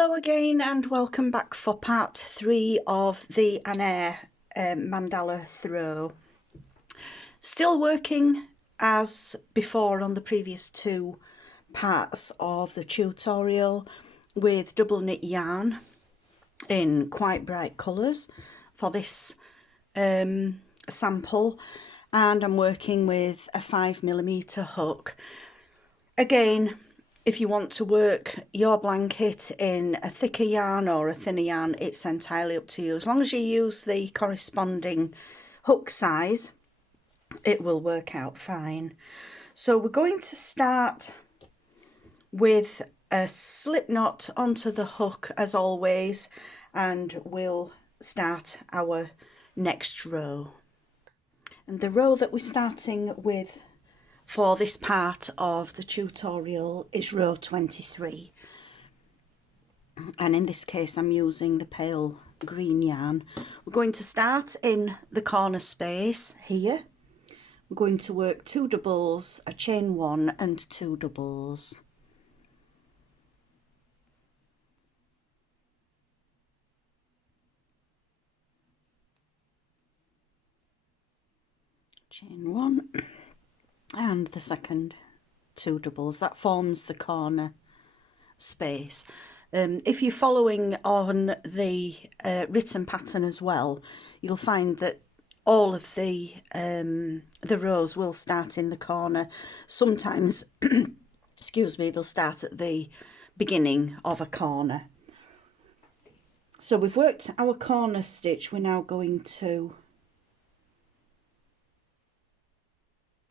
Hello again and welcome back for part 3 of the Eanair mandala throw. Still working as before on the previous 2 parts of the tutorial with double knit yarn in quite bright colours for this sample, and I'm working with a 5mm hook. Again, if you want to work your blanket in a thicker yarn or a thinner yarn, it's entirely up to you. As long as you use the corresponding hook size, it will work out fine. So we're going to start with a slip knot onto the hook as always, and we'll start our next row. And the row that we're starting with for this part of the tutorial is row 23, and in this case I'm using the pale green yarn. We're going to start in the corner space here. We're going to work 2 doubles, a chain 1 and 2 doubles. Chain 1 and the second 2 doubles. That forms the corner space. If you're following on the written pattern as well, you'll find that all of the rows will start in the corner. Sometimes excuse me, they'll start at the beginning of a corner. So we've worked our corner stitch. We're now going to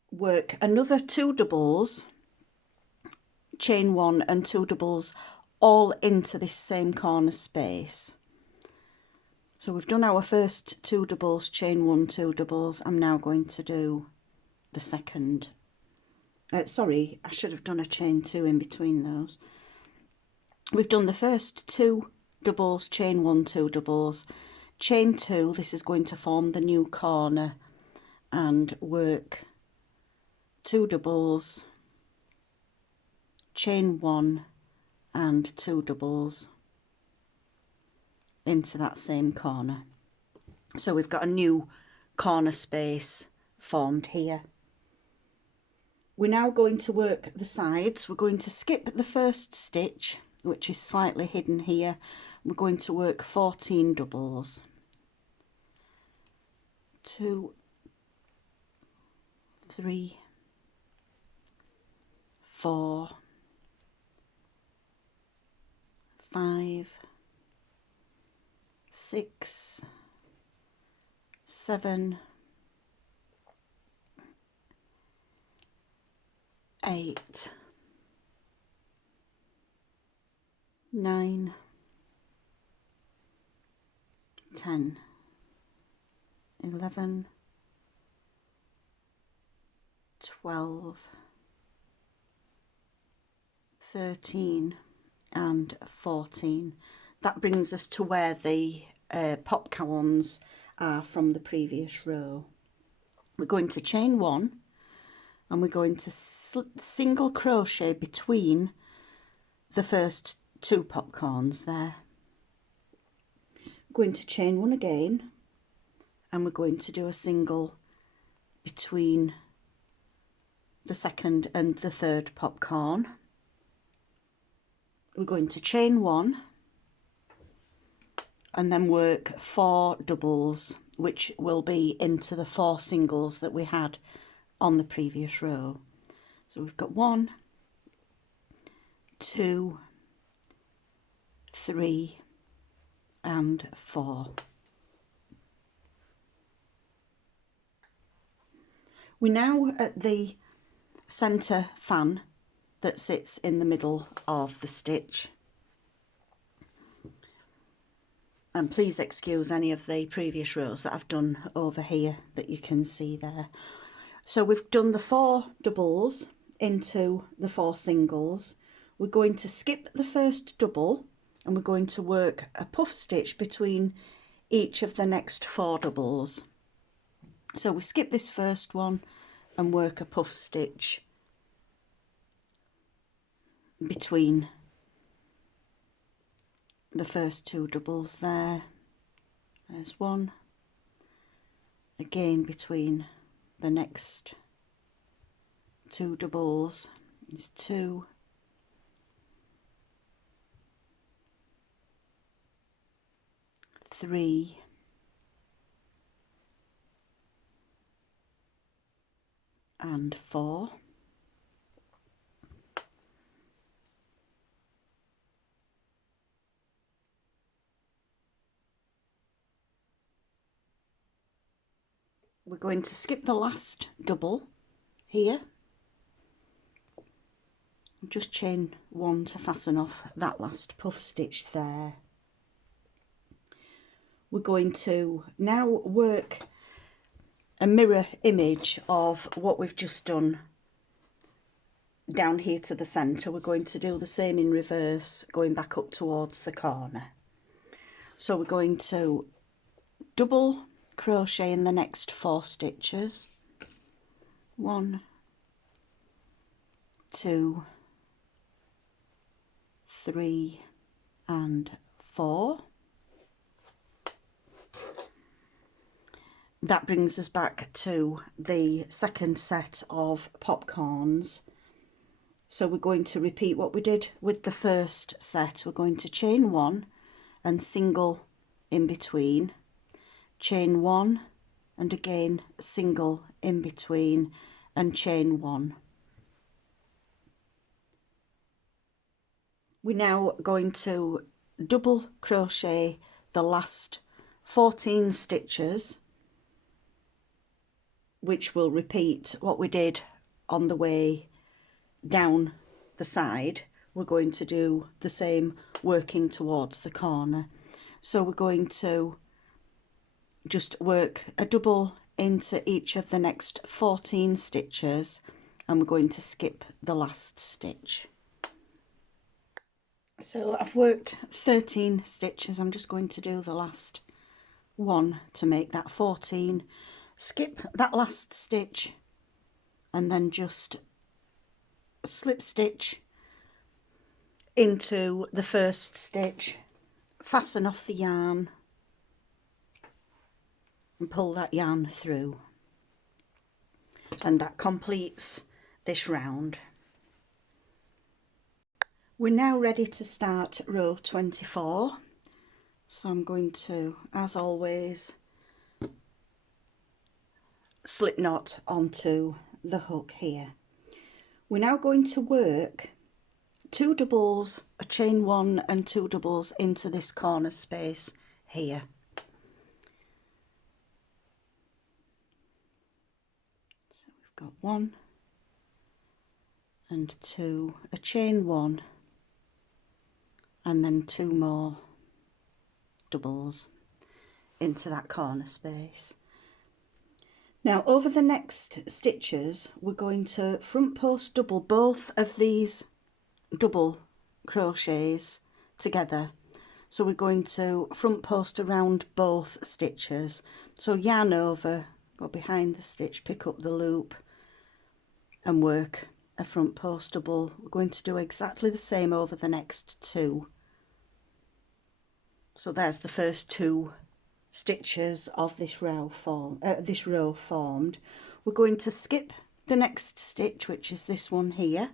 work another 2 doubles, chain 1 and 2 doubles, all into this same corner space. So we've done our first 2 doubles, chain 1, 2 doubles. I'm now going to do the second. Sorry, I should have done a chain 2 in between those. We've done the first 2 doubles, chain 1, 2 doubles, chain 2. This is going to form the new corner, and work 2 doubles, chain 1 and 2 doubles into that same corner. So we've got a new corner space formed here. We're now going to work the sides. We're going to skip the first stitch, which is slightly hidden here. We're going to work 14 doubles. 2, 3, 4, 5, 6, 7, 8, 9, 10, 11, 12, 13 and 14. That brings us to where the popcorns are from the previous row. We're going to chain 1 and we're going to single crochet between the first 2 popcorns there. We're going to chain 1 again, and we're going to do a single between the second and the third popcorn. We're going to chain 1 and then work 4 doubles, which will be into the 4 singles that we had on the previous row. So we've got 1, 2, 3 and 4. We're now at the centre fan that sits in the middle of the stitch, and please excuse any of the previous rows that I've done over here that you can see there. So we've done the 4 doubles into the 4 singles. We're going to skip the first double and we're going to work a puff stitch between each of the next 4 doubles. So we skip this first one and work a puff stitch between the first 2 doubles there. There's 1. Again between the next 2 doubles is 2. 3. And 4. We're going to skip the last double here. Just chain 1 to fasten off that last puff stitch there. We're going to now work a mirror image of what we've just done down here to the centre. We're going to do the same in reverse, going back up towards the corner. So we're going to double crochet in the next 4 stitches. 1, 2, 3 and 4. That brings us back to the second set of popcorns. So we're going to repeat what we did with the first set. We're going to chain 1 and single in between, chain 1 and again single in between and chain 1. We're now going to double crochet the last 14 stitches, which will repeat what we did on the way down the side. We're going to do the same working towards the corner. So we're going to just work a double into each of the next 14 stitches, and we're going to skip the last stitch. So I've worked 13 stitches. I'm just going to do the last one to make that 14. Skip that last stitch and then just slip stitch into the first stitch, fasten off the yarn and pull that yarn through, and that completes this round. We're now ready to start row 24, so I'm going to, as always, slip knot onto the hook here. We're now going to work 2 doubles, a chain 1 and 2 doubles into this corner space here. So we've got 1 and 2, a chain 1 and then 2 more doubles into that corner space. Now over the next stitches we're going to front post double both of these double crochets together. So we're going to front post around both stitches. So yarn over, go behind the stitch, pick up the loop and work a front post double. We're going to do exactly the same over the next 2. So there's the first 2 stitches of this row formed. We're going to skip the next stitch, which is this one here,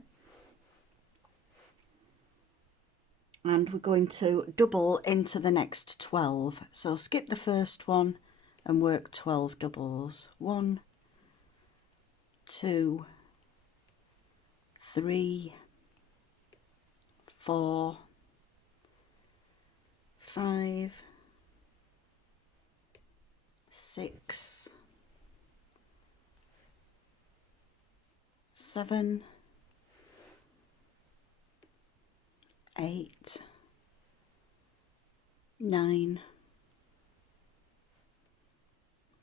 and we're going to double into the next 12. So skip the first one and work 12 doubles. 1, 2, 3, 4, 5, 6, 7, 8, 9,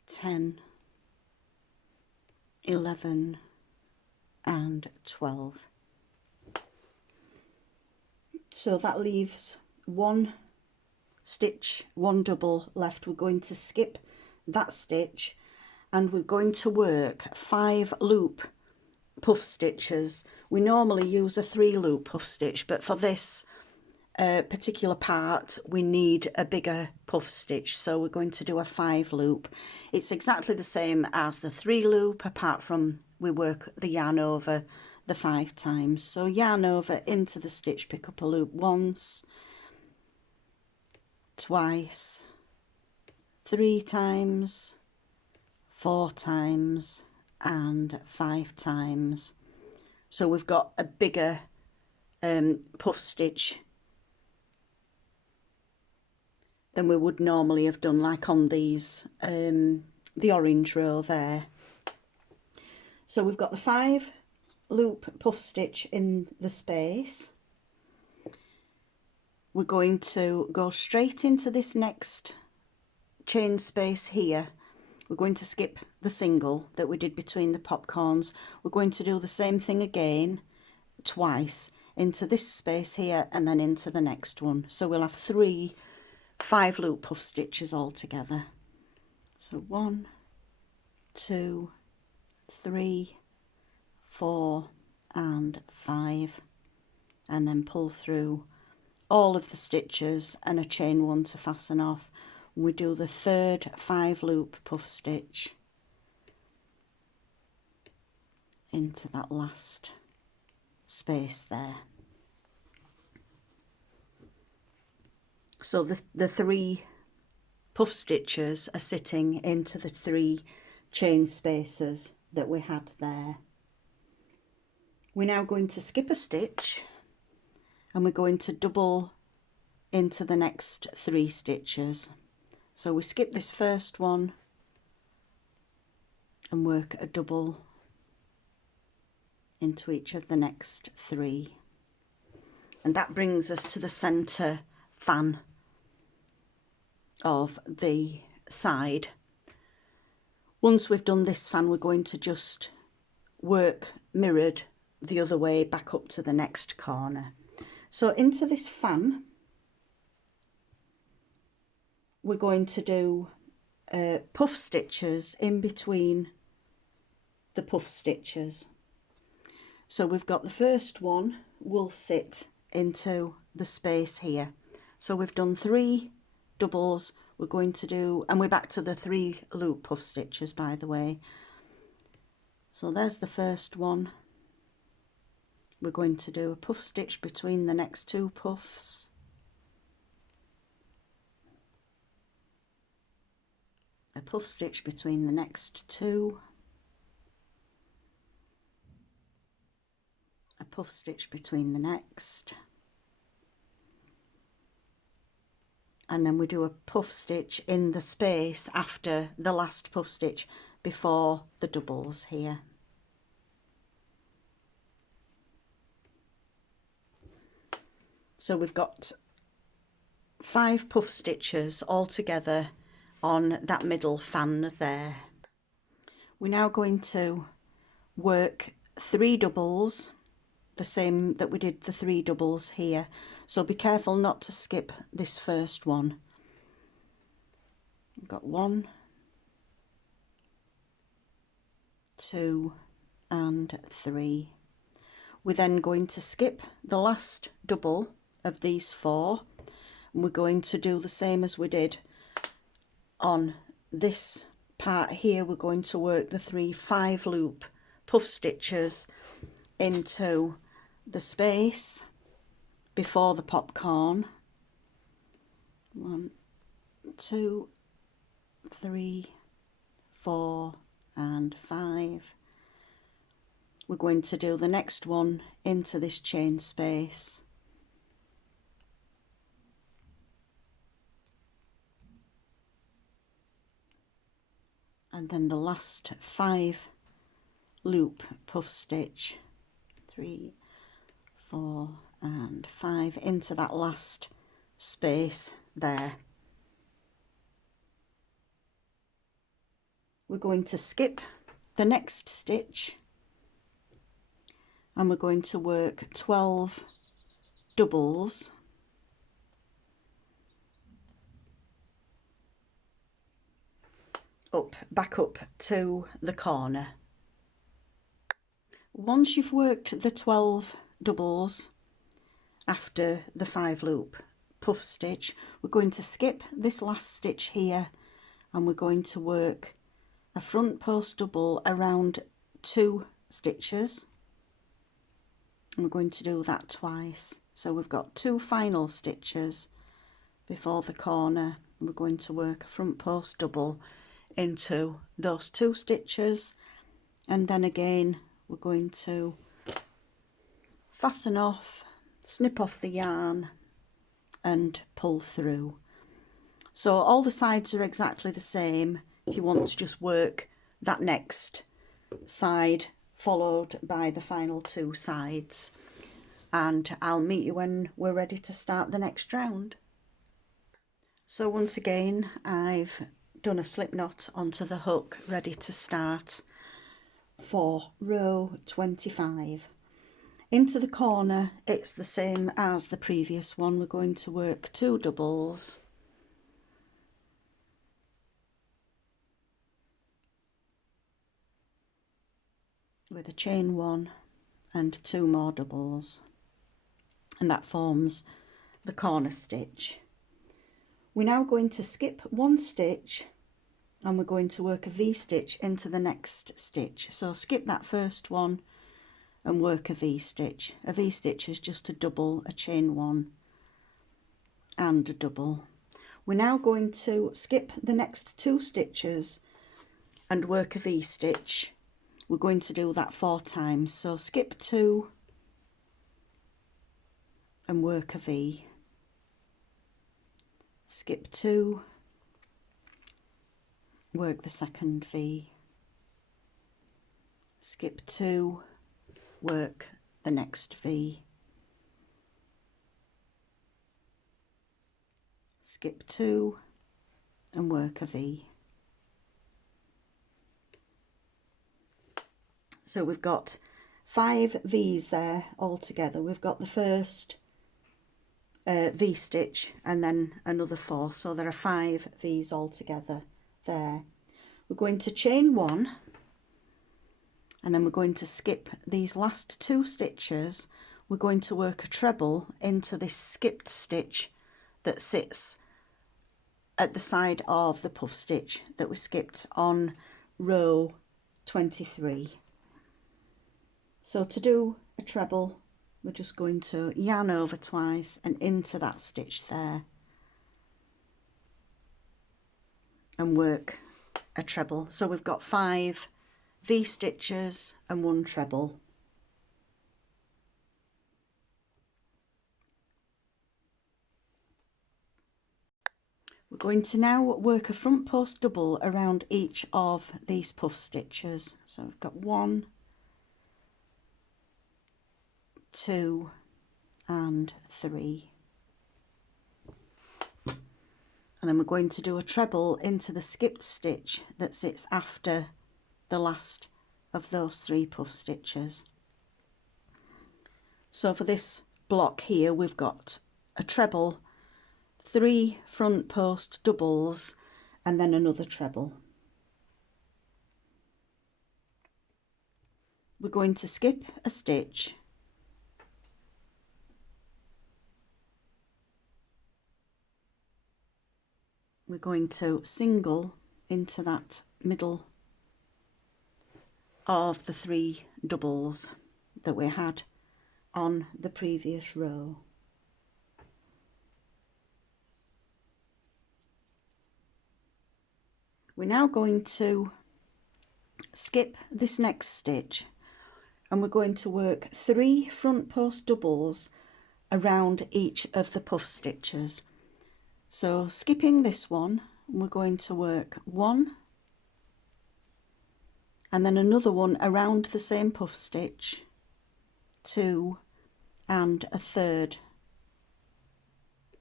10, 11 and 12. So that leaves 1 stitch, 1 double left. We're going to skip that stitch and we're going to work 5 loop puff stitches. We normally use a 3 loop puff stitch, but for this particular part we need a bigger puff stitch, so we're going to do a 5 loop. It's exactly the same as the 3 loop, apart from we work the yarn over the 5 times. So yarn over into the stitch, pick up a loop once, twice, 3 times, 4 times and 5 times. So we've got a bigger puff stitch than we would normally have done, like on these the orange row there. So we've got the 5 loop puff stitch in the space. We're going to go straight into this next chain space here. We're going to skip the single that we did between the popcorns. We're going to do the same thing again twice into this space here and then into the next one. So we'll have 3 5 loop puff stitches all together. So 1, 2, 3, 4 and 5, and then pull through all of the stitches and a chain 1 to fasten off. We do the 3rd 5 loop puff stitch into that last space there. So the 3 puff stitches are sitting into the 3 chain spaces that we had there. We're now going to skip a stitch and we're going to double into the next 3 stitches. So we skip this first one and work a double into each of the next 3, and that brings us to the center fan of the side. Once we've done this fan, we're going to just work mirrored the other way back up to the next corner. So into this fan we're going to do puff stitches in between the puff stitches. So we've got the first one will sit into the space here. So we've done 3 doubles. We're going to do, and we're back to the 3 loop puff stitches, by the way. So there's the first one. We're going to do a puff stitch between the next 2 puffs, a puff stitch between the next 2, a puff stitch between the next, and then we do a puff stitch in the space after the last puff stitch before the doubles here. So we've got 5 puff stitches all together on that middle fan there. We're now going to work 3 doubles, the same that we did the 3 doubles here. So be careful not to skip this first one. We've got 1, 2 and 3. We're then going to skip the last double of these 4, and we're going to do the same as we did on this part here. We're going to work the 3 5 loop puff stitches into the space before the popcorn. 1, 2, 3, 4 and 5. We're going to do the next one into this chain space, and then the last 5 loop puff stitch, 3, 4 and 5 into that last space there. We're going to skip the next stitch and we're going to work 12 doubles back up to the corner. Once you've worked the 12 doubles after the 5 loop puff stitch. We're going to skip this last stitch here, and we're going to work a front post double around 2 stitches, and we're going to do that twice. So we've got 2 final stitches before the corner, and we're going to work a front post double into those 2 stitches, and then again we're going to fasten off, snip off the yarn and pull through. So all the sides are exactly the same. If you want to just work that next side followed by the final 2 sides, and I'll meet you when we're ready to start the next round. So once again, I've done a slip knot onto the hook, ready to start for row 25. Into the corner, it's the same as the previous one. We're going to work 2 doubles, with a chain 1 and 2 more doubles, and that forms the corner stitch. We're now going to skip 1 stitch, and we're going to work a V-stitch into the next stitch. So skip that first one and work a V-stitch. A V-stitch is just a double, a chain 1 and a double. We're now going to skip the next 2 stitches and work a V-stitch. We're going to do that 4 times. So skip 2 and work a V. Skip 2, work the second V. Skip 2, work the next V. Skip 2 and work a V. So we've got 5 V's there all together. We've got the first V-stitch and then another 4, so there are 5 V's all together there. We're going to chain 1, and then we're going to skip these last 2 stitches. We're going to work a treble into this skipped stitch that sits at the side of the puff stitch that we skipped on row 23. So to do a treble, we're just going to yarn over twice and into that stitch there and work a treble. So we've got 5 V stitches and 1 treble. We're going to now work a front post double around each of these puff stitches. So we've got 1, 2 and 3, and then we're going to do a treble into the skipped stitch that sits after the last of those 3 puff stitches. So for this block here, we've got a treble, 3 front post doubles, and then another treble. We're going to skip a stitch, we're going to single into that middle of the 3 doubles that we had on the previous row. We're now going to skip this next stitch, and we're going to work 3 front post doubles around each of the puff stitches. So skipping this one, we're going to work 1 and then another one around the same puff stitch, 2 and a third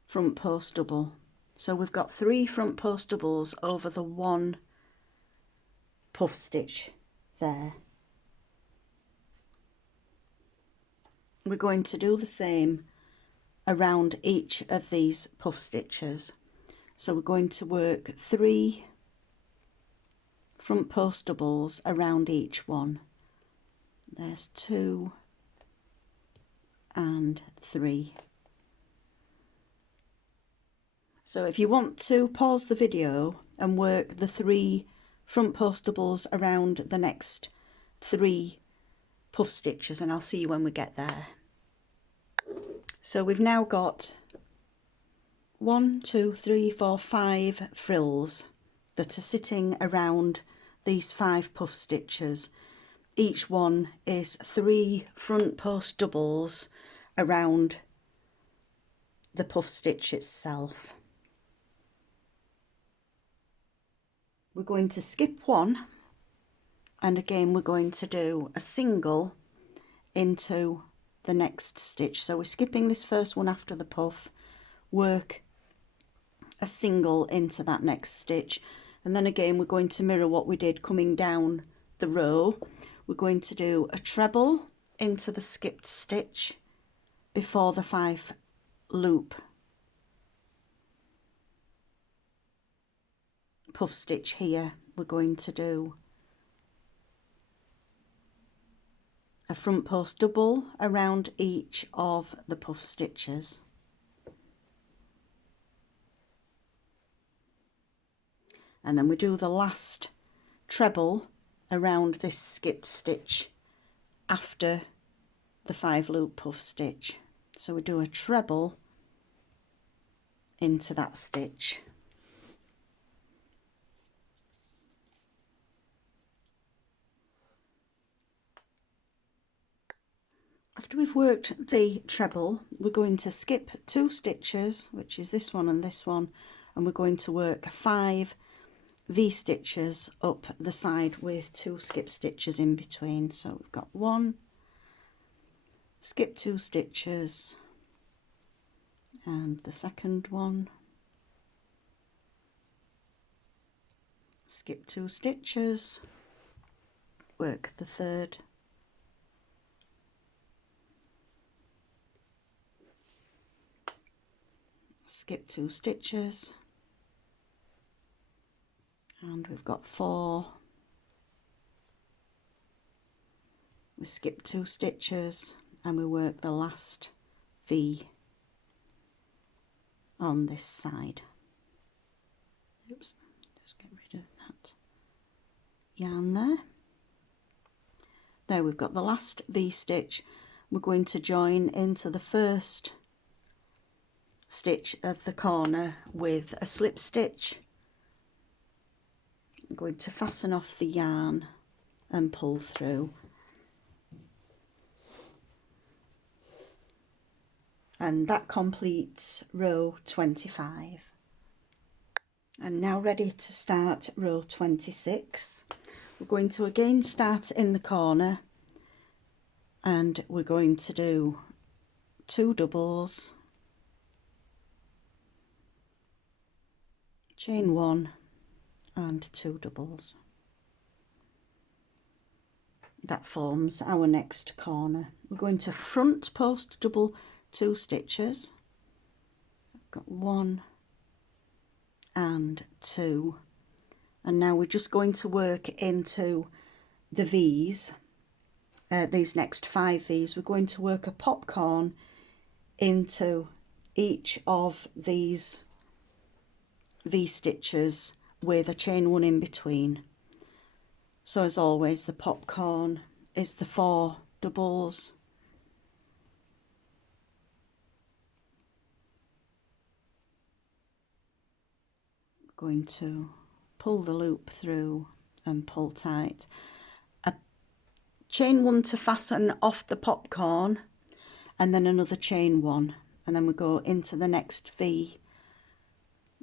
front post double. So we've got 3 front post doubles over the 1 puff stitch there. We're going to do the same around each of these puff stitches. So we're going to work 3 front post doubles around each one. There's 2 and 3. So if you want to pause the video and work the 3 front post doubles around the next 3 puff stitches, and I'll see you when we get there. So we've now got 1, 2, 3, 4, 5 frills that are sitting around these 5 puff stitches. Each one is 3 front post doubles around the puff stitch itself. We're going to skip one, and again we're going to do a single into the next stitch. So we're skipping this first one after the puff, work a single into that next stitch, and then again we're going to mirror what we did coming down the row. We're going to do a treble into the skipped stitch before the 5 loop puff stitch here. We're going to do a front post double around each of the puff stitches. And then we do the last treble around this skipped stitch after the 5 loop puff stitch. So we do a treble into that stitch. After we've worked the treble, we're going to skip 2 stitches, which is this one, and we're going to work 5 V-stitches up the side with 2 skip stitches in between. So we've got 1, skip 2 stitches, and the second one, skip 2 stitches, work the third, skip 2 stitches, and we've got 4, we skip 2 stitches, and we work the last V on this side. Oops, just get rid of that yarn there. There we've got the last V stitch. We're going to join into the first stitch of the corner with a slip stitch. I'm going to fasten off the yarn and pull through, and that completes row 25. And now ready to start row 26. We're going to again start in the corner, and we're going to do 2 doubles, chain 1 and 2 doubles. That forms our next corner. We're going to front post double 2 stitches. I've got 1 and 2, and now we're just going to work into the V's, these next 5 V's. We're going to work a popcorn into each of these V stitches with a chain 1 in between. So as always, the popcorn is the 4 doubles, going to pull the loop through and pull tight, a chain 1 to fasten off the popcorn, and then another chain 1, and then we go into the next V.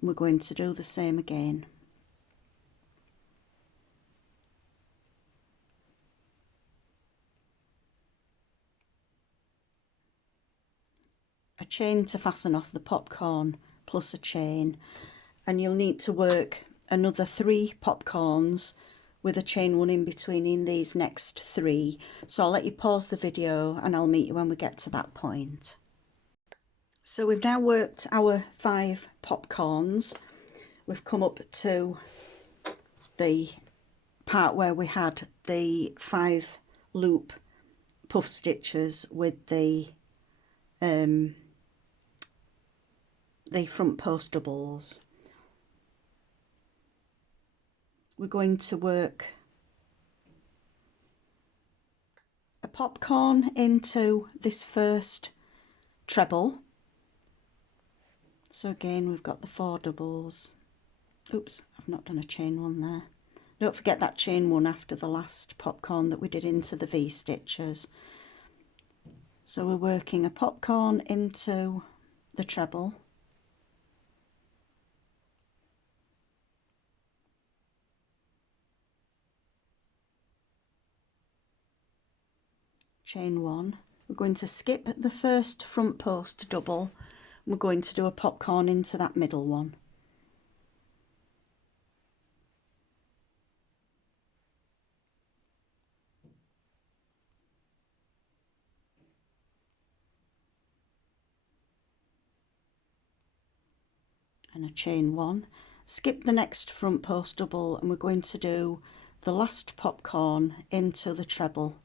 We're going to do the same again. A chain to fasten off the popcorn plus a chain, and you'll need to work another 3 popcorns with a chain 1 in between in these next 3. So I'll let you pause the video and I'll meet you when we get to that point. So we've now worked our 5 popcorns. We've come up to the part where we had the 5 loop puff stitches with the the front post doubles. We're going to work a popcorn into this first treble. So again, we've got the 4 doubles. Oops, I've not done a chain one there. Don't forget that chain one after the last popcorn that we did into the V stitches. So we're working a popcorn into the treble. Chain 1. We're going to skip the first front post double. We're going to do a popcorn into that middle one. And a chain 1. Skip the next front post double and we're going to do the last popcorn into the treble.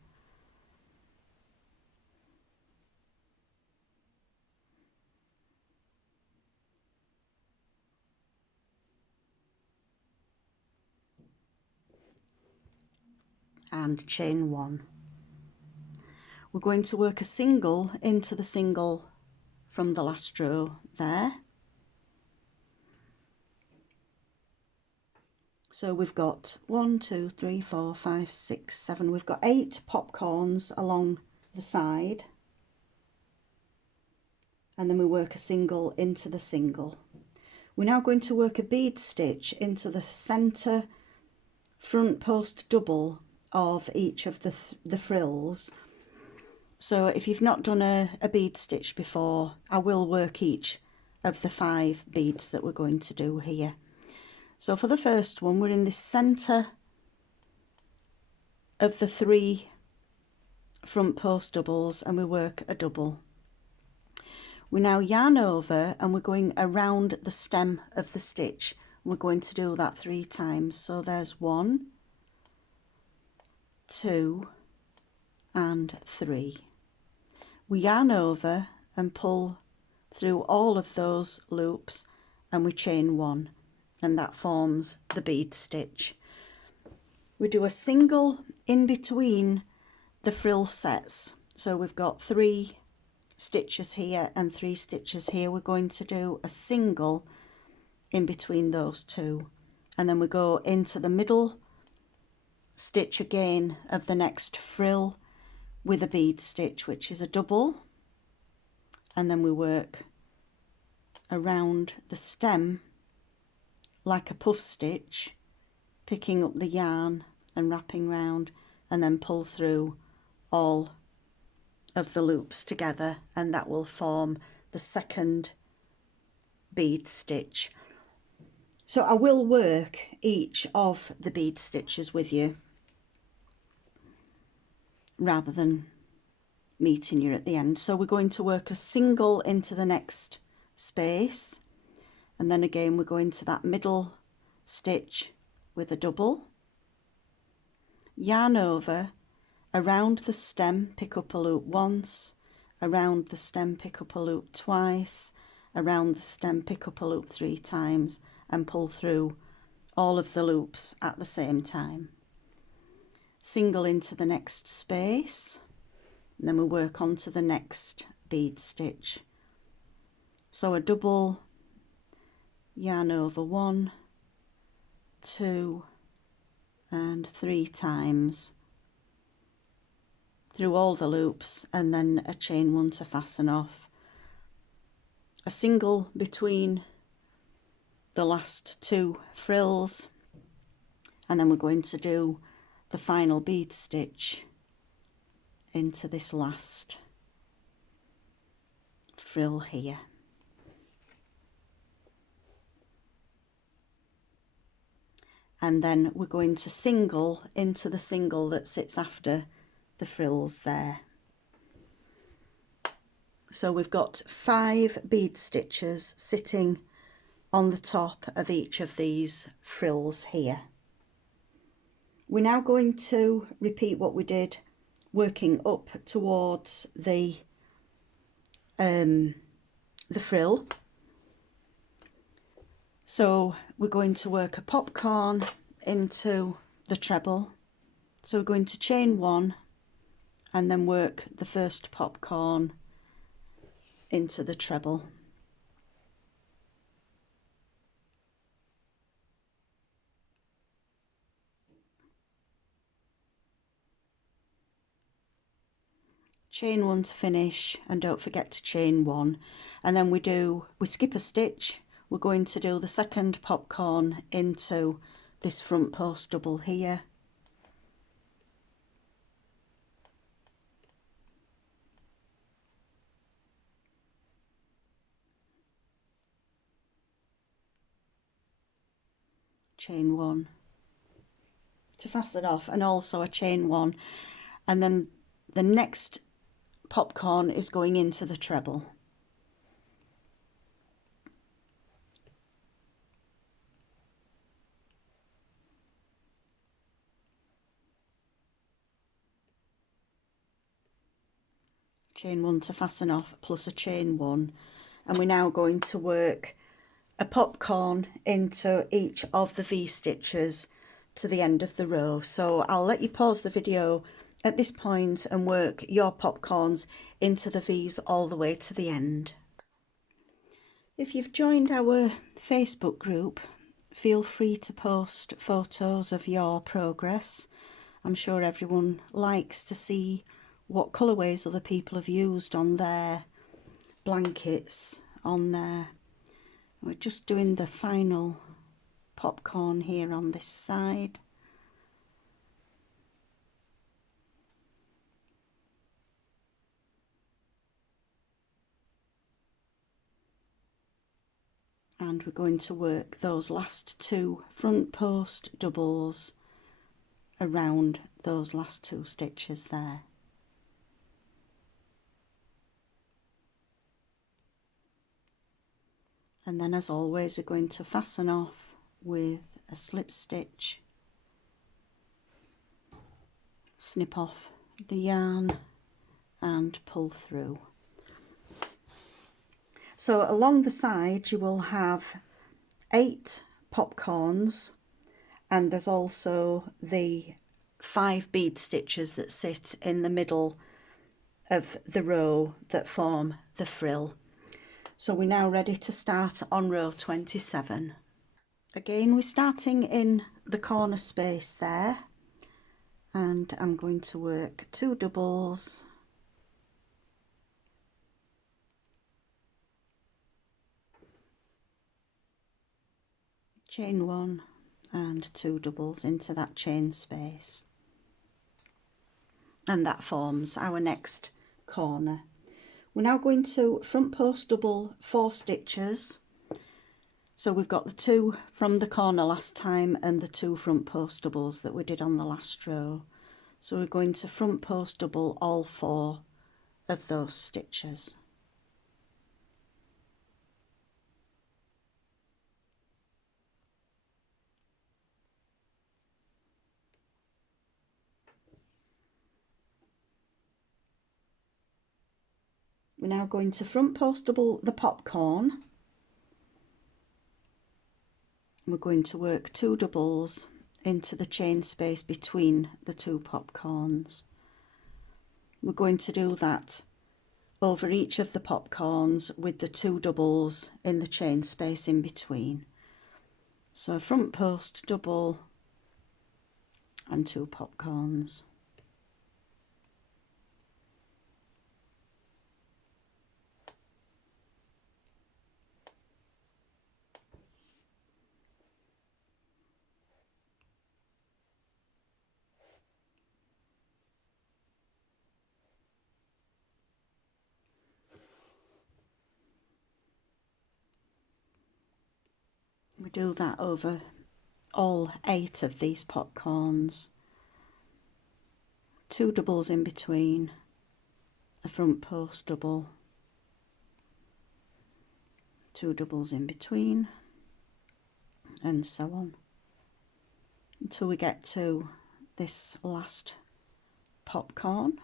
And chain 1. We're going to work a single into the single from the last row there. So we've got 1, 2, 3, 4, 5, 6, 7. We've got 8 popcorns along the side. And then we work a single into the single. We're now going to work a bead stitch into the centre front post double of each of the frills. So if you've not done a bead stitch before, I will work each of the 5 beads that we're going to do here. So for the first one, we're in the centre of the 3 front post doubles and we work a double. We now yarn over and we're going around the stem of the stitch. We're going to do that 3 times. So there's 1, 2 and 3. We yarn over and pull through all of those loops and we chain 1, and that forms the bead stitch. We do a single in between the frill sets. So we've got 3 stitches here and 3 stitches here. We're going to do a single in between those 2, and then we go into the middle stitch again of the next frill with a bead stitch, which is a double, and then we work around the stem like a puff stitch, picking up the yarn and wrapping round, and then pull through all of the loops together, and that will form the second bead stitch. So I will work each of the bead stitches with you rather than meeting you at the end. So we're going to work a single into the next space, and then again we go into that middle stitch with a double, yarn over, around the stem, pick up a loop once, around the stem, pick up a loop twice, around the stem, pick up a loop 3 times, and pull through all of the loops at the same time. Single into the next space, and then we work on to the next bead stitch. So a double, yarn over 1, 2 and 3 times through all the loops, and then a chain 1 to fasten off. A single between the last 2 frills, and then we're going to do the final bead stitch into this last frill here. And then we're going to single into the single that sits after the frills there. So we've got 5 bead stitches sitting on the top of each of these frills here. We're now going to repeat what we did, working up towards the frill. So we're going to work a popcorn into the treble. So we're going to chain one and then work the first popcorn into the treble. Chain one to finish, and don't forget to chain one, and then we skip a stitch. We're going to do the second popcorn into this front post double here. Chain one to fasten off, and also a chain one, and then the next popcorn is going into the treble. Chain one to fasten off plus a chain one, and we're now going to work a popcorn into each of the V stitches to the end of the row. So I'll let you pause the video at this point and work your popcorns into the V's all the way to the end. If you've joined our Facebook group, feel free to post photos of your progress. I'm sure everyone likes to see what colourways other people have used on their blankets on there. We're just doing the final popcorn here on this side. And we're going to work those last two front post doubles around those last two stitches there. And then, as always, we're going to fasten off with a slip stitch, snip off the yarn and pull through. So along the side you will have 8 popcorns, and there's also the 5 bead stitches that sit in the middle of the row that form the frill. So we're now ready to start on row 27. Again, we're starting in the corner space there, and I'm going to work 2 doubles, chain 1 and 2 doubles into that chain space, and that forms our next corner. We're now going to front post double 4 stitches. So we've got the 2 from the corner last time and the 2 front post doubles that we did on the last row. So we're going to front post double all 4 of those stitches. We're now going to front post double the popcorn. We're going to work 2 doubles into the chain space between the 2 popcorns. We're going to do that over each of the popcorns with the 2 doubles in the chain space in between. So front post double and 2 popcorns. We do that over all 8 of these popcorns. 2 doubles in between, a front post double, 2 doubles in between, and so on until we get to this last popcorn.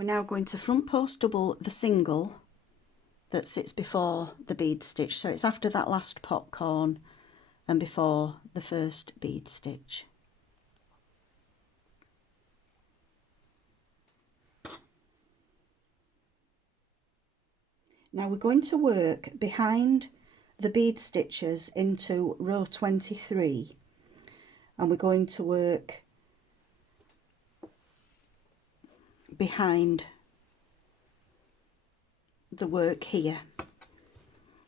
We're now going to front post double the single that sits before the bead stitch, so it's after that last popcorn and before the first bead stitch. Now we're going to work behind the bead stitches into row 23, and we're going to work behind the work here.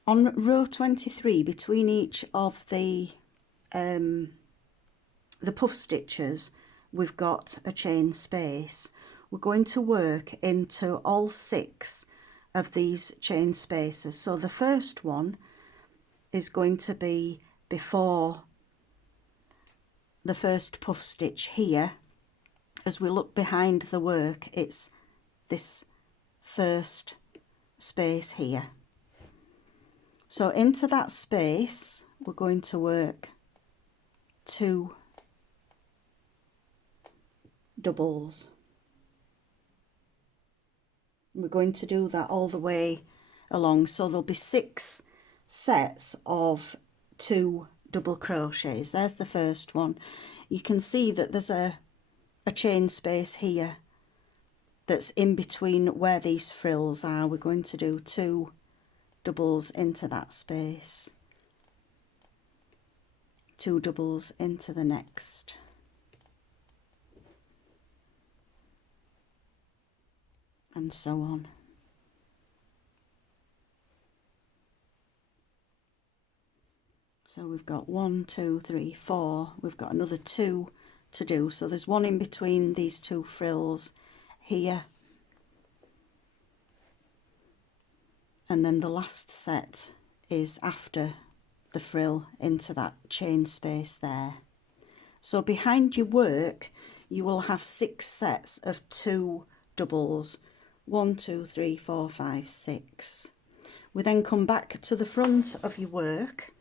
On row 23, between each of the puff stitches, we've got a chain space. We're going to work into all 6 of these chain spaces. So the first one is going to be before the first puff stitch here. As we look behind the work, it's this first space here. So into that space we're going to work 2 doubles. We're going to do that all the way along, so there'll be 6 sets of 2 double crochets. There's the first one. You can see that there's a chain space here that's in between where these frills are. We're going to do 2 doubles into that space, 2 doubles into the next, and so on. So we've got 1, 2, 3, 4. We've got another 2 to do. So there's 1 in between these 2 frills here, and then the last set is after the frill into that chain space there. So behind your work you will have 6 sets of 2 doubles. 1, 2, 3, 4, 5, 6. We then come back to the front of your work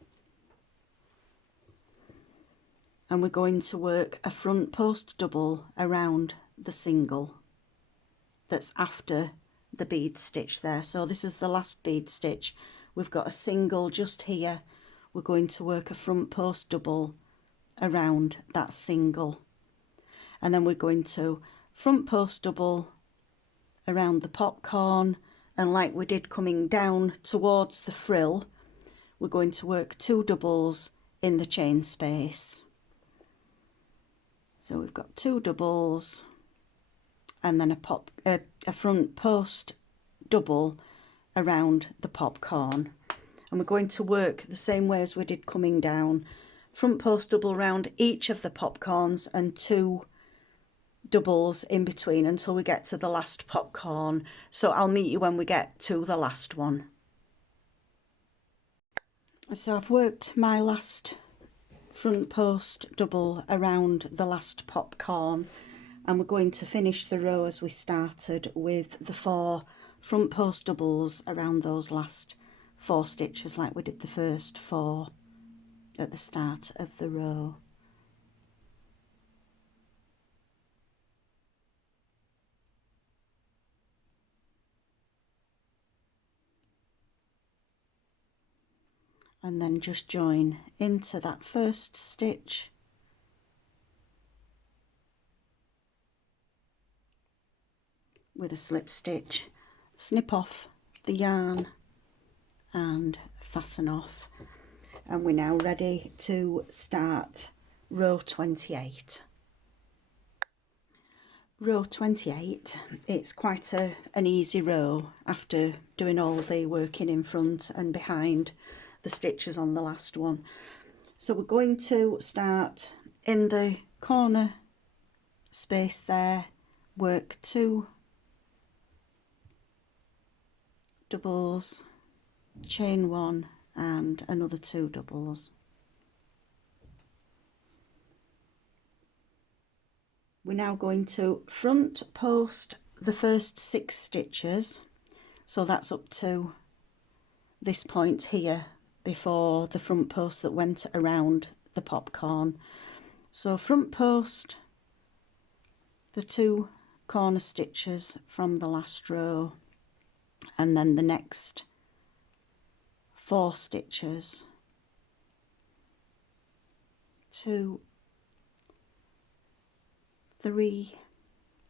and we're going to work a front post double around the single that's after the bead stitch there. So this is the last bead stitch. We've got a single just here. We're going to work a front post double around that single, and then we're going to front post double around the popcorn, and like we did coming down towards the frill, we're going to work 2 doubles in the chain space. So we've got 2 doubles and then a front post double around the popcorn, and we're going to work the same way as we did coming down. Front post double around each of the popcorns and 2 doubles in between until we get to the last popcorn. So I'll meet you when we get to the last one. So I've worked my last front post double around the last popcorn, and we're going to finish the row as we started with the 4 front post doubles around those last 4 stitches like we did the first 4 at the start of the row. And then just join into that first stitch with a slip stitch, snip off the yarn and fasten off, and we're now ready to start row 28. Row 28, it's quite an easy row after doing all the working in front and behind the stitches on the last one. So we're going to start in the corner space there, work 2 doubles, chain 1 and another 2 doubles. We're now going to front post the first 6 stitches, so that's up to this point here before the front post that went around the popcorn. So front post the 2 corner stitches from the last row, and then the next 4 stitches, 2, 3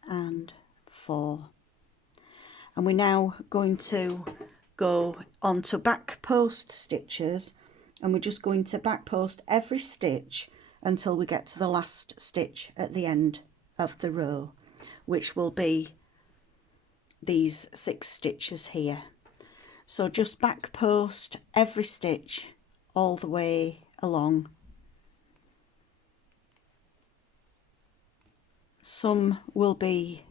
and 4. And we're now going to go on to back post stitches, and we're just going to back post every stitch until we get to the last stitch at the end of the row, which will be these 6 stitches here. So just back post every stitch all the way along. Some will be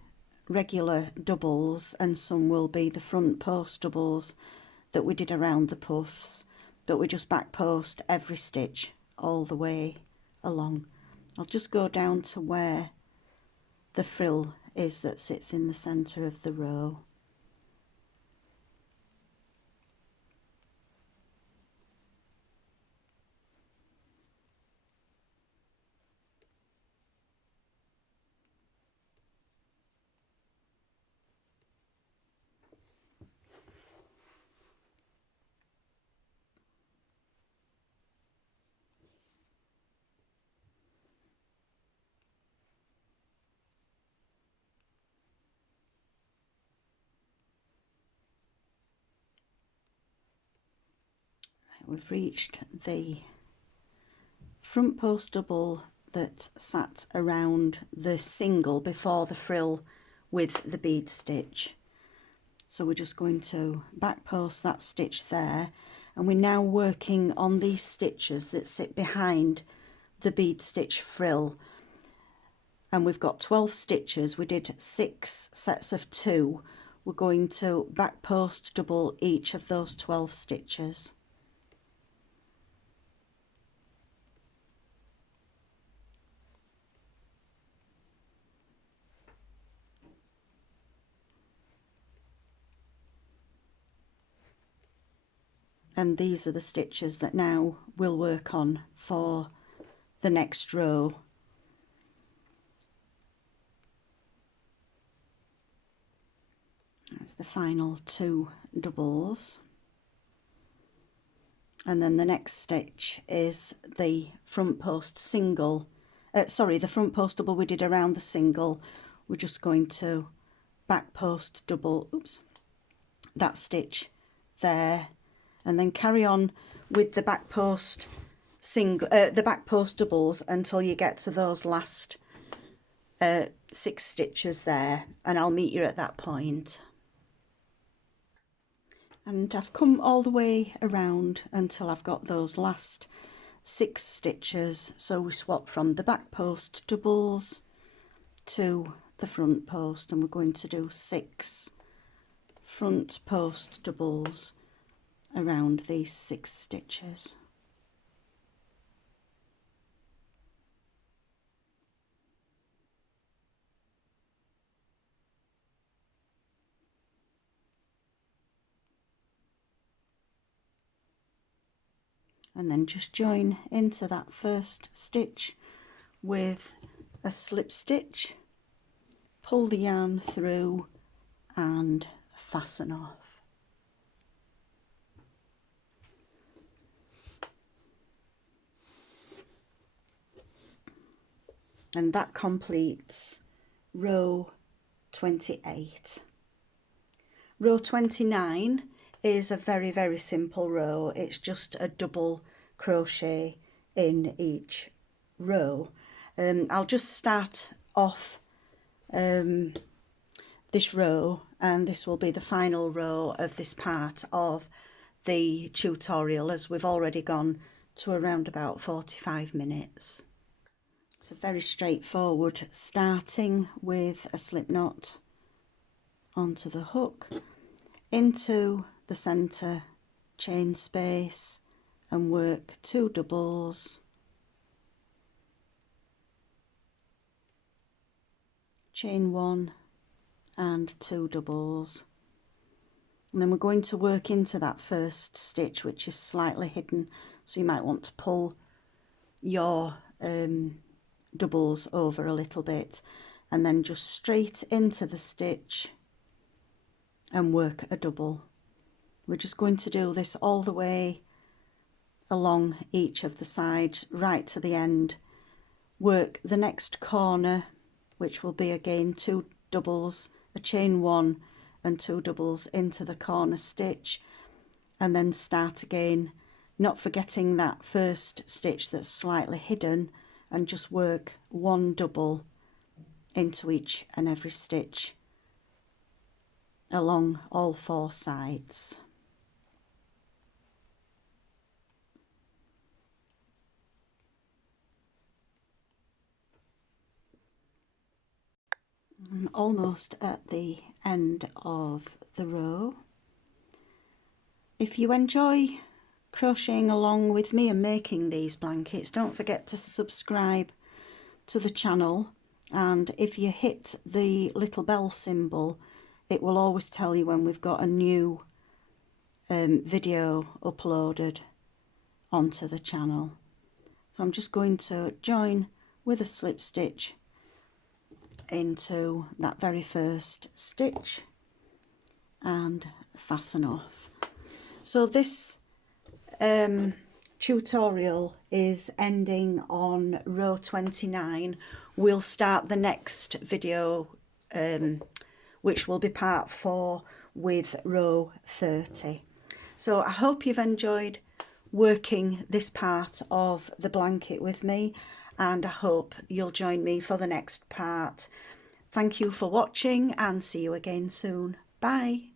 regular doubles and some will be the front post doubles that we did around the puffs, but we just back post every stitch all the way along. I'll just go down to where the frill is that sits in the centre of the row. We've reached the front post double that sat around the single before the frill with the bead stitch. So we're just going to back post that stitch there, and we're now working on these stitches that sit behind the bead stitch frill. And we've got 12 stitches. We did 6 sets of 2. We're going to back post double each of those 12 stitches. And these are the stitches that now we'll work on for the next row. That's the final 2 doubles. And then the next stitch is the front post single, the front post double we did around the single. We're just going to back post double, that stitch there, and then carry on with the back post the back post doubles until you get to those last 6 stitches there, and I'll meet you at that point. And I've come all the way around until I've got those last 6 stitches, so we swap from the back post doubles to the front post, and we're going to do 6 front post doubles around these 6 stitches. And then just join into that first stitch with a slip stitch, pull the yarn through and fasten off. And that completes row 28. Row 29 is a very, very simple row. It's just a double crochet in each row. I'll just start off this row, and this will be the final row of this part of the tutorial, as we've already gone to around about 45 minutes. So very straightforward, starting with a slip knot onto the hook, into the centre chain space, and work 2 doubles, chain 1 and 2 doubles, and then we're going to work into that first stitch, which is slightly hidden, so you might want to pull your doubles over a little bit, and then just straight into the stitch and work a double. We're just going to do this all the way along each of the sides right to the end. Work the next corner, which will be again 2 doubles, a chain 1 and 2 doubles into the corner stitch, and then start again, not forgetting that first stitch that's slightly hidden, and just work 1 double into each and every stitch along all 4 sides. I'm almost at the end of the row. If you enjoy crocheting along with me and making these blankets, don't forget to subscribe to the channel, and if you hit the little bell symbol, it will always tell you when we've got a new video uploaded onto the channel. So I'm just going to join with a slip stitch into that very first stitch and fasten off. So this tutorial is ending on row 29. We'll start the next video, which will be part 4, with row 30. So I hope you've enjoyed working this part of the blanket with me, and I hope you'll join me for the next part. Thank you for watching, and see you again soon. Bye.